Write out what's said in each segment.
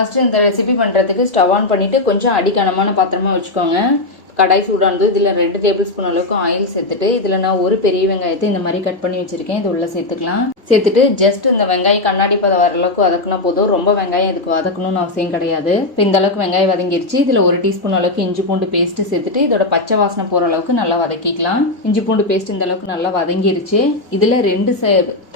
First இந்த recipe பண்ணுறதுக்கு stove on பண்ணிவிட்டு கொஞ்சம் அடிக்கனமான பாத்திரமாக வச்சுக்கோங்க. கடாய் சூடானது இதில் 2 டேபிள் ஸ்பூன் அளவுக்கு ஆயில் சேர்த்துட்டு இதில் நான் ஒரு பெரிய வெங்காயத்தை இந்த மாதிரி கட் பண்ணி வச்சுருக்கேன். இது உள்ளே சேர்த்துக்கலாம். சேர்த்துட்டு ஜஸ்ட் இந்த வெங்காயம் கண்ணாடி பதம் வர அளவுக்கு வதக்குனா போதும். ரொம்ப வெங்காயம் இதுக்கு வதக்கணும்னு அவசியம் கிடையாது. இப்போ இந்த அளவுக்கு வெங்காயம் வதங்கிருச்சு. இதில் 1 டீஸ்பூன் அளவுக்கு இஞ்சி பூண்டு பேஸ்ட்டு சேர்த்துட்டு இதோட பச்சை வாசனை போகிற அளவுக்கு நல்லா வதக்கிக்கலாம். இஞ்சி பூண்டு பேஸ்ட் இந்த அளவுக்கு நல்லா வதங்கிருச்சு. இதில் 2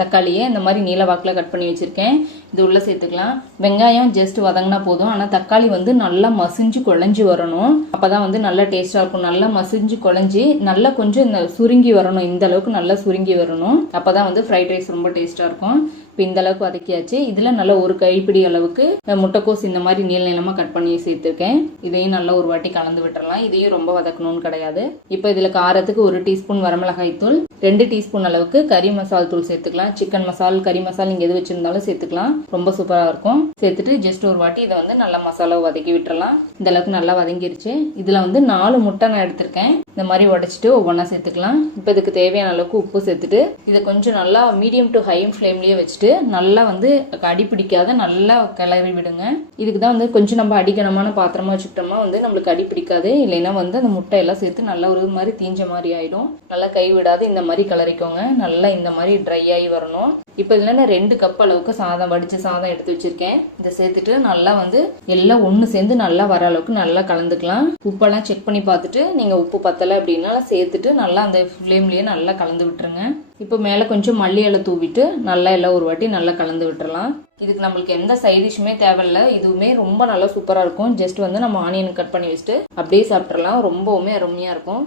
தக்காளியை இந்த மாதிரி நீல வாக்கில் கட் பண்ணி வச்சுருக்கேன். இது உள்ளே சேர்த்துக்கலாம். வெங்காயம் ஜஸ்ட் வதங்கினா போதும். ஆனால் தக்காளி வந்து நல்லா மசிஞ்சு குழஞ்சி வரணும். அப்போ தான் வந்து நல்லா டேஸ்ட்டாக இருக்கும். நல்லா மசிஞ்சு குழஞ்சி நல்லா கொஞ்சம் இந்த சுருங்கி வரணும். இந்த அளவுக்கு நல்லா சுருங்கி வரணும். அப்போ தான் வந்து ஃப்ரைட் ரைஸ் ரொம்ப டேஸ்ட்டாக இருக்கும். இப்போ இந்த அளவுக்கு வதக்கியாச்சு. இதில் நல்லா ஒரு கைப்பிடி அளவுக்கு முட்டைக்கோஸ் இந்த மாதிரி நீளமாக கட் பண்ணி சேர்த்துருக்கேன். இதையும் நல்லா ஒரு வாட்டி கலந்து விட்டுறலாம். இதையும் ரொம்ப வதக்கணும்னு கிடையாது. இப்போ இதில் காரத்துக்கு 1 டீஸ்பூன் வரமிளகாய் தூள், 2 டீஸ்பூன் அளவுக்கு கறி மசால் தூள் சேர்த்துக்கலாம். சிக்கன் மசால், கறி மசால் நீங்கள் எது வச்சுருந்தாலும் சேர்த்துக்கலாம். ரொம்ப சூப்பராக இருக்கும். சேர்த்துட்டு ஜஸ்ட் ஒரு வாட்டி இதை வந்து நல்லா மசாலாவை வதக்கி விட்டுறலாம். இந்த அளவுக்கு நல்லா வதங்கிருச்சு. இதில் வந்து 4 முட்டை நான் எடுத்திருக்கேன். இந்த மாதிரி உடைச்சிட்டு ஒவ்வொன்றா சேர்த்துக்கலாம். இப்போ இதுக்கு தேவையான அளவுக்கு உப்பு சேர்த்துட்டு இதை கொஞ்சம் நல்லா மீடியம் டு ஹை ஃப்ளேம்லேயே வச்சுட்டு நல்லா வந்து அடி பிடிக்காத நல்லா கிளறி விடுங்க. இதுக்கு தான் வந்து கொஞ்சம் நம்ம அடிக்கனமான பாத்திரமா வச்சுக்கிட்டோம்னா வந்து நம்மளுக்கு அடி பிடிக்காது. இல்லைன்னா வந்து அந்த முட்டையெல்லாம் சேர்த்து நல்லா ஒரு மாதிரி தீஞ்ச மாதிரி ஆயிடும். நல்லா கை விடாது இந்த மாதிரி கிளறிக்கோங்க. நல்லா இந்த மாதிரி ட்ரை ஆகி வரணும். இப்போ இதில் நான் 2 கப் அளவுக்கு சாதம் வடித்த சாதம் எடுத்து வச்சிருக்கேன். இதை சேர்த்துட்டு நல்லா வந்து எல்லாம் ஒன்று சேர்ந்து நல்லா வர அளவுக்கு நல்லா கலந்துக்கலாம். உப்பெல்லாம் செக் பண்ணி பார்த்துட்டு நீங்கள் உப்பு பத்தலை அப்படின்னா சேர்த்துட்டு நல்லா அந்த ஃப்ளேம்லேயே நல்லா கலந்து விட்டுருங்க. இப்போ மேலே கொஞ்சம் மல்லி இலை தூவிட்டு நல்லா எல்லாம் ஒரு வாட்டி நல்லா கலந்து விட்டுறலாம். இதுக்கு நம்மளுக்கு எந்த சைடிஷுமே தேவையில்லை. இதுவுமே ரொம்ப நல்லா சூப்பராக இருக்கும். ஜஸ்ட் வந்து நம்ம ஆனியன் கட் பண்ணி வச்சுட்டு அப்படியே சாப்பிட்றலாம். ரொம்பவுமே அருமையாக இருக்கும்.